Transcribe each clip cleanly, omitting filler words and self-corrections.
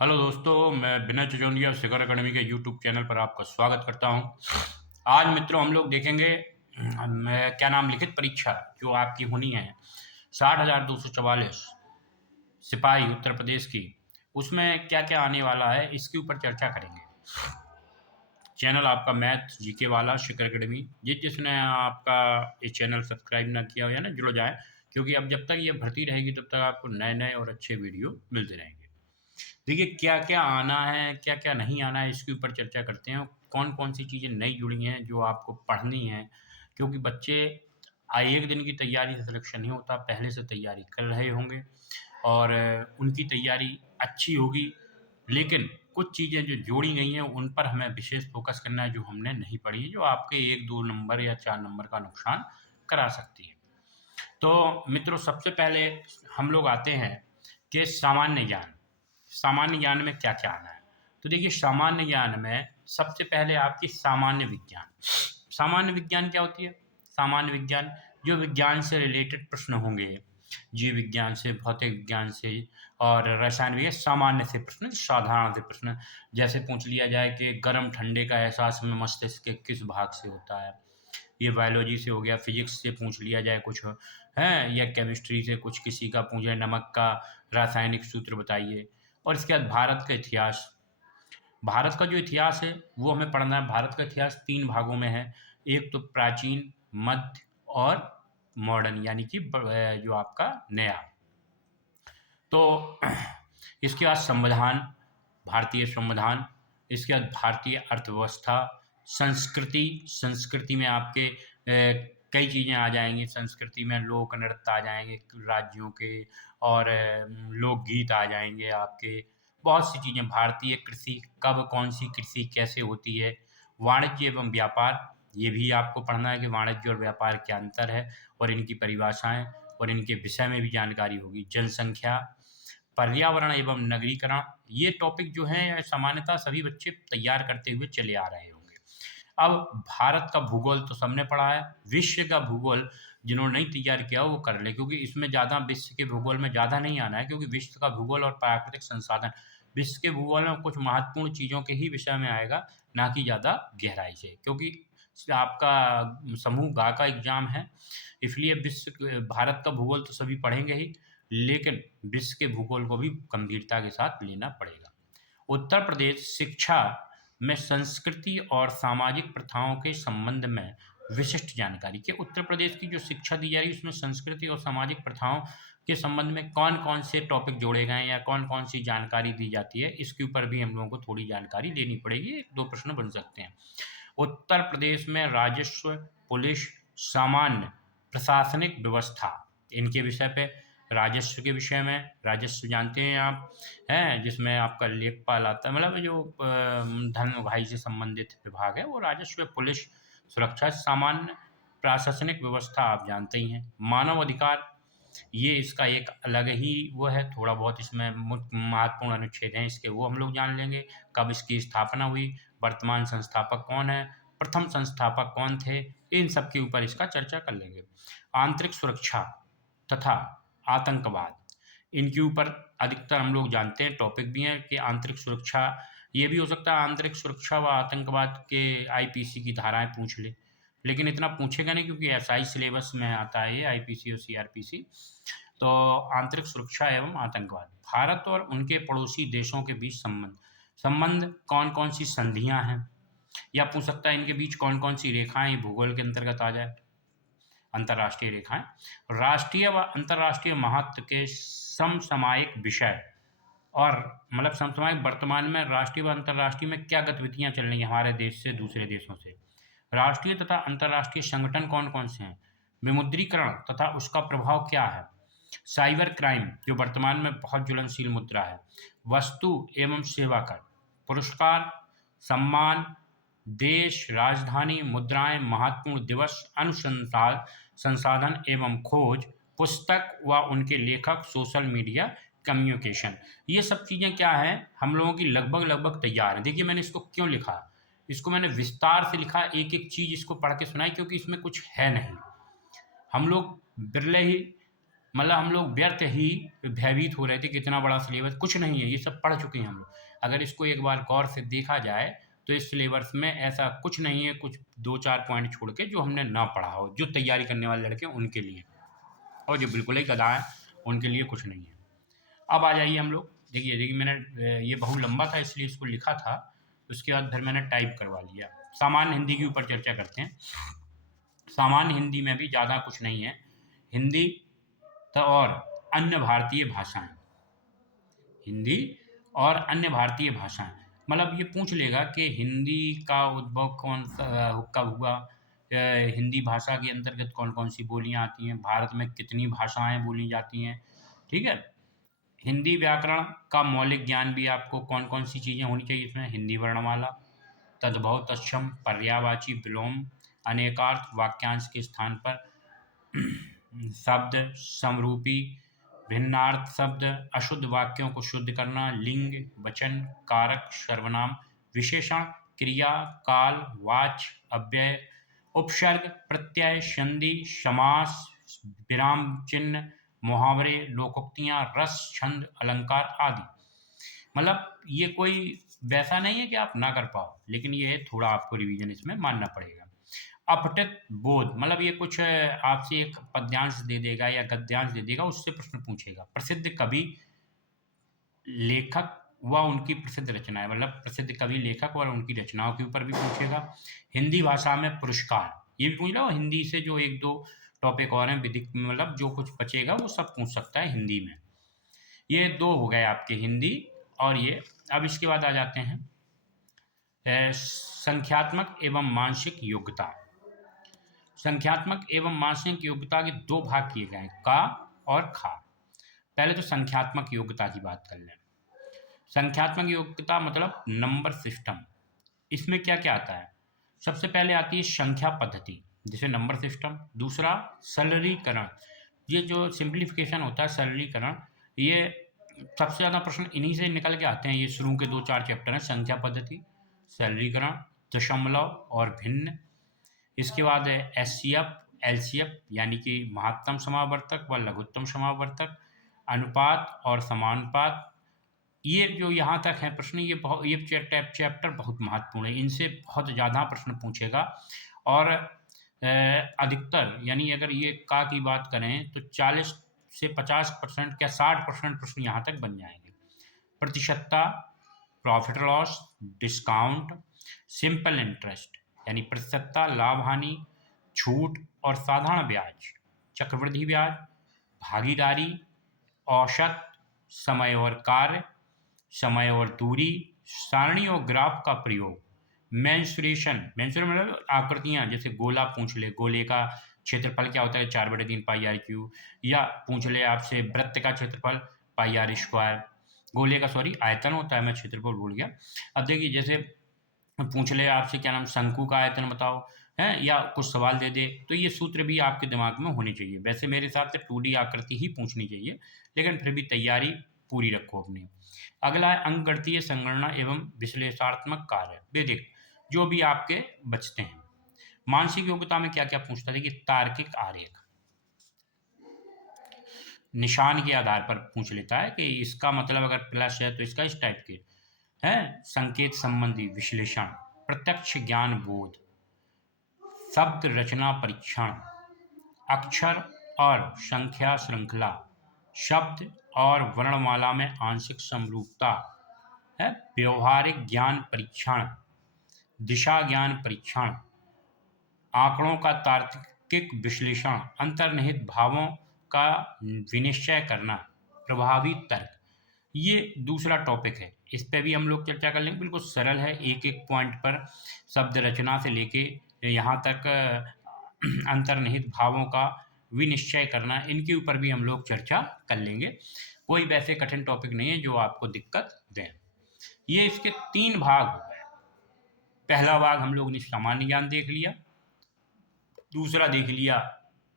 Hello दोस्तों, मैं विनय चचोंडिया शिखर academy के यूट्यूब चैनल पर आपका स्वागत करता हूं। आज मित्रों हम लोग देखेंगे क्या नाम लिखित परीक्षा जो आपकी होनी है 60,244 सिपाही उत्तर प्रदेश की। उसमें क्या क्या आने वाला है इसके ऊपर चर्चा करेंगे। चैनल आपका मैथ जीके वाला शिखर अकेडमी, जिसने आपका ये चैनल सब्सक्राइब ना किया हो या ना जुड़ जाए, क्योंकि अब जब तक ये भर्ती रहेगी तब तक आपको नए नए और अच्छे वीडियो मिलते रहेंगे। देखिए क्या-क्या आना है, क्या-क्या नहीं आना है, इसके ऊपर चर्चा करते हैं। कौन-कौन सी चीज़ें नई जुड़ी हैं जो आपको पढ़नी है, क्योंकि बच्चे एक दिन की तैयारी से सिलेक्शन नहीं होता, पहले से तैयारी कर रहे होंगे और उनकी तैयारी अच्छी होगी। लेकिन कुछ चीज़ें जो जोड़ी गई हैं, उन पर हमें विशेष फ़ोकस करना है जो हमने नहीं पढ़ी है, जो आपके 1-2 नंबर या 4 नंबर का नुकसान करा सकती है। तो मित्रों सबसे पहले हम लोग आते हैं कि सामान्य ज्ञान। सामान्य ज्ञान में क्या-क्या आना है? तो देखिए सामान्य ज्ञान में सबसे पहले आपकी सामान्य विज्ञान। सामान्य विज्ञान क्या होती है? सामान्य विज्ञान जो विज्ञान से रिलेटेड प्रश्न होंगे, जीव विज्ञान से, भौतिक विज्ञान से और रसायन विज्ञान सामान्य से प्रश्न, साधारण से प्रश्न। जैसे पूछ लिया जाए कि गर्म ठंडे का एहसास हमें मस्तिष्क के किस भाग से होता है? ये बायोलॉजी से हो गया, फिजिक्स से पूछ लिया जाए कुछ, हैं? या केमिस्ट्री से कुछ किसी का पूछे नमक का रासायनिक सूत्र बताइए। और इसके बाद भारत का इतिहास। भारत का जो इतिहास है वो हमें पढ़ना है। भारत का इतिहास 3 भागों में है। एक तो प्राचीन, मध्य और मॉडर्न, यानी कि जो आपका नया। तो इसके बाद संविधान, भारतीय संविधान, इसके बाद भारतीय अर्थव्यवस्था, संस्कृति। संस्कृति में आपके कई चीज़ें आ जाएँगी। संस्कृति में लोक नृत्य आ जाएँगे राज्यों के और लोकगीत आ जाएँगे आपके, बहुत सी चीज़ें। भारतीय कृषि, कब कौन-सी कृषि कैसे होती है। वाणिज्य एवं व्यापार, ये भी आपको पढ़ना है कि वाणिज्य और व्यापार क्या अंतर है और इनकी परिभाषाएँ और इनके विषय में भी जानकारी होगी। जनसंख्या, पर्यावरण एवं नगरीकरण, ये टॉपिक जो हैं सामान्यतः सभी बच्चे तैयार करते हुए चले आ रहे होंगे। अब भारत का भूगोल तो सबने पढ़ा है, विश्व का भूगोल जिन्होंने नहीं तैयार किया वो कर लें, क्योंकि इसमें ज़्यादा विश्व के भूगोल में ज़्यादा नहीं आना है, क्योंकि विश्व का भूगोल और प्राकृतिक संसाधन, विश्व के भूगोल में कुछ महत्वपूर्ण चीज़ों के ही विषय में आएगा, ना कि ज़्यादा गहराई से, क्योंकि आपका समूह ग का एग्ज़ाम है, इसलिए भारत का भूगोल तो सभी पढ़ेंगे ही, लेकिन विश्व के भूगोल को भी गंभीरता के साथ लेना पड़ेगा। उत्तर प्रदेश शिक्षा में संस्कृति और सामाजिक प्रथाओं के संबंध में विशिष्ट जानकारी, कि उत्तर प्रदेश की जो शिक्षा दी जा रही है उसमें संस्कृति और सामाजिक प्रथाओं के संबंध में कौन-कौन से टॉपिक जोड़े गए हैं या कौन-कौन सी जानकारी दी जाती है, इसके ऊपर भी हम लोगों को थोड़ी जानकारी लेनी पड़ेगी। 1-2 प्रश्न बन सकते हैं। उत्तर प्रदेश में राजस्व, पुलिस, सामान्य प्रशासनिक व्यवस्था, इनके विषय पे, राजस्व के विषय में, राजस्व जानते हैं आप, हैं? जिसमें आपका लेखपाल आता है, मतलब जो धन उगाही से संबंधित विभाग है वो राजस्व, पुलिस, सुरक्षा, सामान्य प्रशासनिक व्यवस्था आप जानते ही हैं। मानव अधिकार, ये इसका एक अलग ही वो है, थोड़ा बहुत इसमें महत्वपूर्ण अनुच्छेद हैं इसके, वो हम लोग जान लेंगे। कब इसकी स्थापना हुई, वर्तमान संस्थापक कौन है, प्रथम संस्थापक कौन थे, इन सब के ऊपर इसका चर्चा कर लेंगे। आंतरिक सुरक्षा तथा आतंकवाद, इनके ऊपर अधिकतर हम लोग जानते हैं, टॉपिक भी हैं कि आंतरिक सुरक्षा, ये भी हो सकता है आंतरिक सुरक्षा व आतंकवाद के आईपीसी की धाराएँ पूछ ले, लेकिन इतना पूछेगा नहीं क्योंकि एसआई सिलेबस में आता है ये आईपीसी और सीआरपीसी। तो आंतरिक सुरक्षा एवं आतंकवाद, भारत और उनके पड़ोसी देशों के बीच संबंध, संबंध कौन-कौन सी संधियाँ हैं, या पूछ सकता है इनके बीच कौन-कौन सी रेखाएँ भूगोल के अंतर्गत आ जाए, अंतर्राष्ट्रीय रेखाएँ। राष्ट्रीय व अंतर्राष्ट्रीय महत्व के समसामयिक विषय, और मतलब समसामयिक वर्तमान में राष्ट्रीय व अंतर्राष्ट्रीय में क्या गतिविधियाँ चल रही हैं हमारे देश से दूसरे देशों से। राष्ट्रीय तथा अंतर्राष्ट्रीय संगठन कौन-कौन से हैं? विमुद्रीकरण तथा उसका प्रभाव क्या है? साइबर क्राइम जो वर्तमान में बहुत ज्वलनशील मुद्रा है। वस्तु एवं सेवा कर, पुरस्कार, सम्मान, देश, राजधानी, मुद्राएँ, महत्वपूर्ण दिवस, अनुसंधान संसाधन एवं खोज, पुस्तक व उनके लेखक, सोशल मीडिया, कम्युनिकेशन। ये सब चीज़ें क्या हैं, हम लोगों की लगभग-लगभग तैयार हैं। देखिए मैंने इसको क्यों लिखा? इसको मैंने विस्तार से लिखा, एक-एक चीज़ इसको पढ़ के सुनाई, क्योंकि इसमें कुछ है नहीं। हम लोग बिरले ही मतलब हम लोग व्यर्थ ही भयभीत हो रहे थे कि इतना बड़ा सिलेबस, कुछ नहीं है, ये सब पढ़ चुके हैं हम लोग। अगर इसको एक बार गौर से देखा जाए तो इस सिलेबस में ऐसा कुछ नहीं है, कुछ 2-4 पॉइंट छोड़ के, जो हमने ना पढ़ा हो, जो तैयारी करने वाले लड़के हैं उनके लिए, और जो बिल्कुल ही गधा है उनके लिए कुछ नहीं है। अब आ जाइए हम लोग, देखिए मैंने ये बहुत लंबा था इसलिए इसको लिखा था, उसके बाद फिर मैंने टाइप करवा लिया। सामान्य हिंदी के ऊपर चर्चा करते हैं। सामान्य हिंदी में भी ज़्यादा कुछ नहीं है। हिंदी तो और अन्य भारतीय भाषाएं, हिंदी और अन्य भारतीय भाषाएं, मतलब ये पूछ लेगा कि हिंदी का उद्भव कौन सा कब हुआ, हिंदी भाषा के अंतर्गत कौन कौन सी बोलियां आती हैं, भारत में कितनी भाषाएं बोली जाती हैं, ठीक है। हिंदी व्याकरण का मौलिक ज्ञान भी आपको कौन कौन सी चीज़ें होनी चाहिए इसमें, हिंदी वर्णमाला, तद्भव तत्सम पर्यायवाची विलोम, अनेकार्थ वाक्यांश के स्थान पर शब्द समरूपी, भिन्नार्थ शब्द, अशुद्ध वाक्यों को शुद्ध करना, लिंग वचन कारक सर्वनाम विशेषण क्रिया काल वाच अव्यय उपसर्ग प्रत्यय संधि समास विराम चिन्ह मुहावरे लोकोक्तियां रस छंद अलंकार आदि। मतलब ये कोई वैसा नहीं है कि आप ना कर पाओ, लेकिन ये है थोड़ा आपको रिवीजन इसमें मानना पड़ेगा। अपठित बोध, मतलब ये कुछ आपसे एक पद्यांश दे देगा या गद्यांश दे देगा, उससे प्रश्न पूछेगा। प्रसिद्ध कवि लेखक व उनकी प्रसिद्ध रचनाएं, मतलब प्रसिद्ध कवि लेखक और उनकी रचनाओं के ऊपर भी पूछेगा। हिंदी भाषा में पुरस्कार, ये भी पूछ लो। हिंदी से जो एक दो टॉपिक और हैं विधिक, मतलब जो कुछ बचेगा वो सब पूछ सकता है हिंदी में। ये दो हो गए आपके हिंदी और ये। अब इसके बाद आ जाते हैं संख्यात्मक एवं मानसिक योग्यता। संख्यात्मक एवं मानसिक योग्यता के दो भाग किए गए हैं, का और खा। पहले तो संख्यात्मक योग्यता की बात कर लें। संख्यात्मक योग्यता मतलब नंबर सिस्टम। इसमें क्या क्या आता है, सबसे पहले आती है संख्या पद्धति, जैसे नंबर सिस्टम। दूसरा सरलीकरण, ये जो सिंप्लीफिकेशन होता है, सरलीकरण, ये सबसे ज़्यादा प्रश्न इन्हीं से निकल के आते हैं। ये शुरू के 2-4 चैप्टर हैं, संख्या पद्धति, सरलीकरण, दशमलव और भिन्न। इसके बाद है एचसीएफ एलसीएफ, यानी कि महत्तम समावर्तक व लघुत्तम समावर्तक, अनुपात और समानुपात। ये जो यहाँ तक है प्रश्न, ये बहुत, ये चैप्टर बहुत महत्वपूर्ण है, इनसे बहुत ज़्यादा प्रश्न पूछेगा। और अधिकतर, यानी अगर ये का की बात करें तो 40 से 50% या 60% प्रश्न यहाँ तक बन जाएंगे। प्रतिशतता, profit loss, discount, simple interest यानी प्रतिशतता, लाभ हानि, छूट और साधारण ब्याज, चक्रवृद्धि ब्याज, भागीदारी, औसत, समय और कार्य, समय और दूरी, सारणी और ग्राफ का प्रयोग, मेंसुरेशन, मतलब आकृतियां, जैसे गोला पूछ ले, गोले का क्षेत्रफल क्या होता है, 4/3 पाई आर क्यूब, या पूछ ले आपसे वृत्त का क्षेत्रफल पाई आर स्क्वायर, गोले का सॉरी आयतन होता है, मैं क्षेत्रफल भूल गया। अब देखिए जैसे पूछ ले आपसे क्या नाम, शंकु का आयतन बताओ, है, या कुछ सवाल दे दे, तो ये सूत्र भी आपके दिमाग में होने चाहिए। वैसे मेरे हिसाब से 2D आकृति ही पूछनी चाहिए, लेकिन फिर भी तैयारी पूरी रखो अपनी। अगला है अंकगणितीय संगणना एवं विश्लेषणात्मक कार्य, वेदिक, जो भी आपके बचते हैं। मानसिक योग्यता में क्या क्या पूछता है कि तार्किक आरेख, निशान के आधार पर पूछ लेता है कि इसका मतलब अगर प्लस है तो इसका इस टाइप के है। संकेत संबंधी विश्लेषण, प्रत्यक्ष ज्ञान बोध, शब्द रचना परीक्षण, अक्षर और संख्या श्रृंखला, शब्द और वर्णमाला में आंशिक समरूपता है, व्यवहारिक ज्ञान परीक्षण, दिशा ज्ञान परीक्षण, आंकड़ों का तार्किक विश्लेषण, अंतर्निहित भावों का विनिश्चय करना, प्रभावी तर्क। ये दूसरा टॉपिक है, इस पे भी हम लोग चर्चा कर लेंगे। बिल्कुल सरल है, एक एक पॉइंट पर शब्द रचना से लेके यहाँ तक अंतर्निहित भावों का विनिश्चय करना, इनके ऊपर भी हम लोग चर्चा कर लेंगे। कोई वैसे कठिन टॉपिक नहीं है जो आपको दिक्कत दे। ये इसके 3 भाग हो गए। पहला भाग हम लोग ने सामान्य ज्ञान देख लिया, दूसरा देख लिया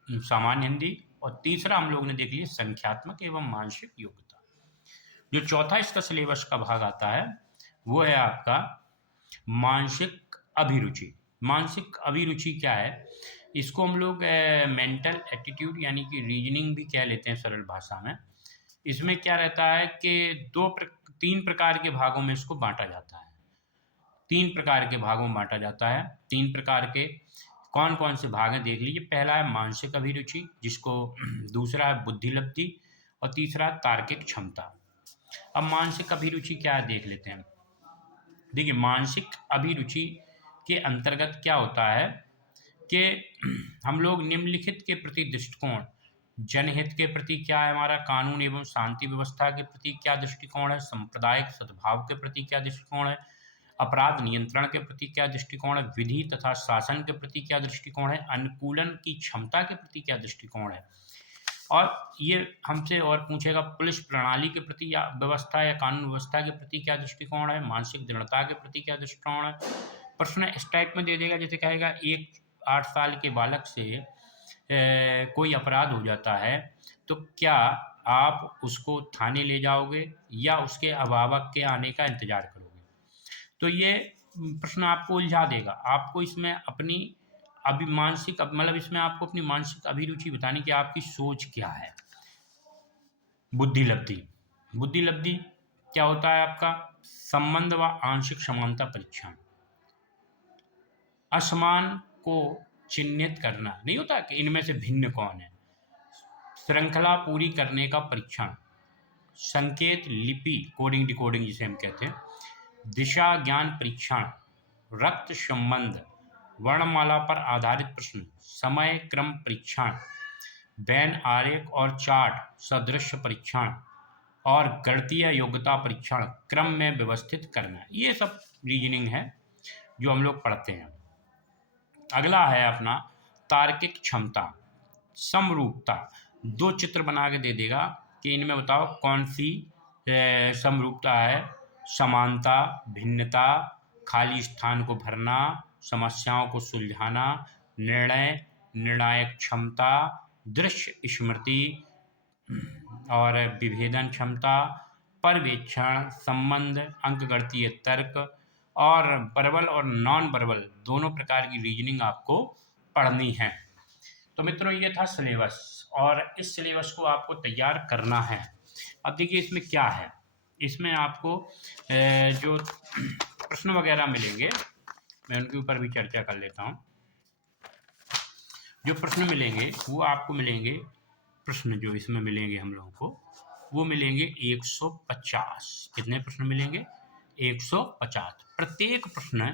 सामान्य हिंदी, और तीसरा हम लोग ने देख लिया संख्यात्मक एवं मानसिक योग्यता। जो चौथा इसका सिलेबस का भाग आता है वो है आपका मानसिक अभिरुचि। मानसिक अभिरुचि क्या है, इसको हम लोग मेंटल एटीट्यूड यानी कि रीजनिंग भी कह लेते हैं सरल भाषा में। इसमें क्या रहता है कि 3 प्रकार के भागों में इसको बाँटा जाता है। 3 प्रकार के भागों में बाँटा जाता है। 3 प्रकार के कौन-कौन से भाग हैं देख लीजिए। पहला है मानसिक अभिरुचि, जिसको दूसरा है बुद्धिलब्धि और तीसरा तार्किक क्षमता। अब मानसिक अभिरुचि क्या है देख लेते हैं। देखिए, मानसिक अभिरुचि के अंतर्गत क्या होता है कि हम लोग निम्नलिखित के प्रति दृष्टिकोण, जनहित के प्रति क्या है हमारा, कानून एवं शांति व्यवस्था के प्रति क्या दृष्टिकोण है, सांप्रदायिक सद्भाव के प्रति क्या दृष्टिकोण है, अपराध नियंत्रण के प्रति क्या दृष्टिकोण है, विधि तथा शासन के प्रति क्या दृष्टिकोण है, अनुकूलन की क्षमता के प्रति क्या दृष्टिकोण है। और ये हमसे और पूछेगा पुलिस प्रणाली के प्रति या व्यवस्था या कानून व्यवस्था के प्रति क्या दृष्टिकोण है, मानसिक दृढ़ता के प्रति क्या दृष्टिकोण है। प्रश्न इस टाइप में दे देगा, जैसे कहेगा एक 8 साल के बालक से कोई अपराध हो जाता है तो क्या आप उसको थाने ले जाओगे या उसके अभिभावक के आने का इंतजार करोगे। तो ये प्रश्न आपको उलझा देगा। आपको इसमें अपनी मानसिक मतलब इसमें आपको अपनी मानसिक अभिरुचि बतानी कि आपकी सोच क्या है। बुद्धिलब्धि, बुद्धिलब्धि क्या होता है आपका, संबंध व आंशिक समानता परीक्षण। असमान को चिन्हित करना, नहीं होता कि इनमें से भिन्न कौन है। श्रृंखला पूरी करने का परीक्षण, संकेत लिपि कोडिंग डिकोडिंग जिसे हम कहते हैं, दिशा ज्ञान परीक्षण, रक्त संबंध, वर्णमाला पर आधारित प्रश्न, समय क्रम परीक्षण, बैन आरेख और चार्ट सदृश परीक्षण और गणितीय योग्यता परीक्षण क्रम में व्यवस्थित करना। ये सब रीजनिंग है जो हम लोग पढ़ते हैं। अगला है अपना तार्किक क्षमता, समरूपता। 2 चित्र बना के दे देगा कि इनमें बताओ कौन सी समरूपता है। समानता, भिन्नता, खाली स्थान को भरना, समस्याओं को सुलझाना, निर्णय, निर्णायक क्षमता, दृश्य स्मृति और विभेदन क्षमता, पर्यवेक्षण, संबंध, अंकगणितीय तर्क और वर्बल और नॉन वर्बल दोनों प्रकार की रीजनिंग आपको पढ़नी है। तो मित्रों, ये था सिलेबस और इस सिलेबस को आपको तैयार करना है। अब देखिए इसमें क्या है, इसमें आपको जो प्रश्न वगैरह मिलेंगे मैं उनके ऊपर भी चर्चा कर लेता हूँ। जो प्रश्न मिलेंगे वो आपको मिलेंगे, प्रश्न जो इसमें मिलेंगे हम लोगों को वो मिलेंगे 150। कितने प्रश्न मिलेंगे? 150। प्रत्येक प्रश्न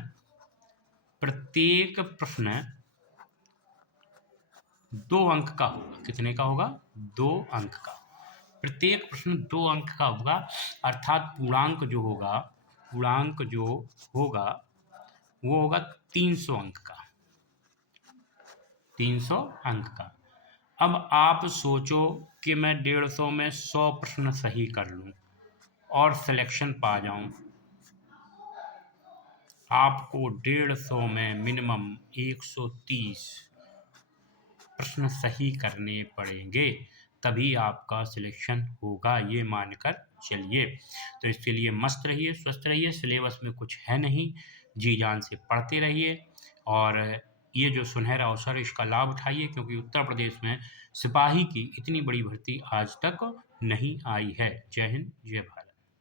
2 अंक का होगा। कितने का होगा? 2 अंक का। प्रत्येक प्रश्न 2 अंक का होगा, अर्थात पूर्णांक जो होगा वो होगा 300 अंक का। 300 अंक का। अब आप सोचो कि मैं 150 में 100 प्रश्न सही कर लूं और सिलेक्शन पा जाऊं। आपको 150 में मिनिमम 130 प्रश्न सही करने पड़ेंगे, तभी आपका सिलेक्शन होगा, ये मानकर चलिए। तो इसके लिए मस्त रहिए, स्वस्थ रहिए। सिलेबस में कुछ है नहीं, जी जान से पढ़ते रहिए और ये जो सुनहरा अवसर इसका लाभ उठाइए, क्योंकि उत्तर प्रदेश में सिपाही की इतनी बड़ी भर्ती आज तक नहीं आई है। जय हिंद, जय भारत।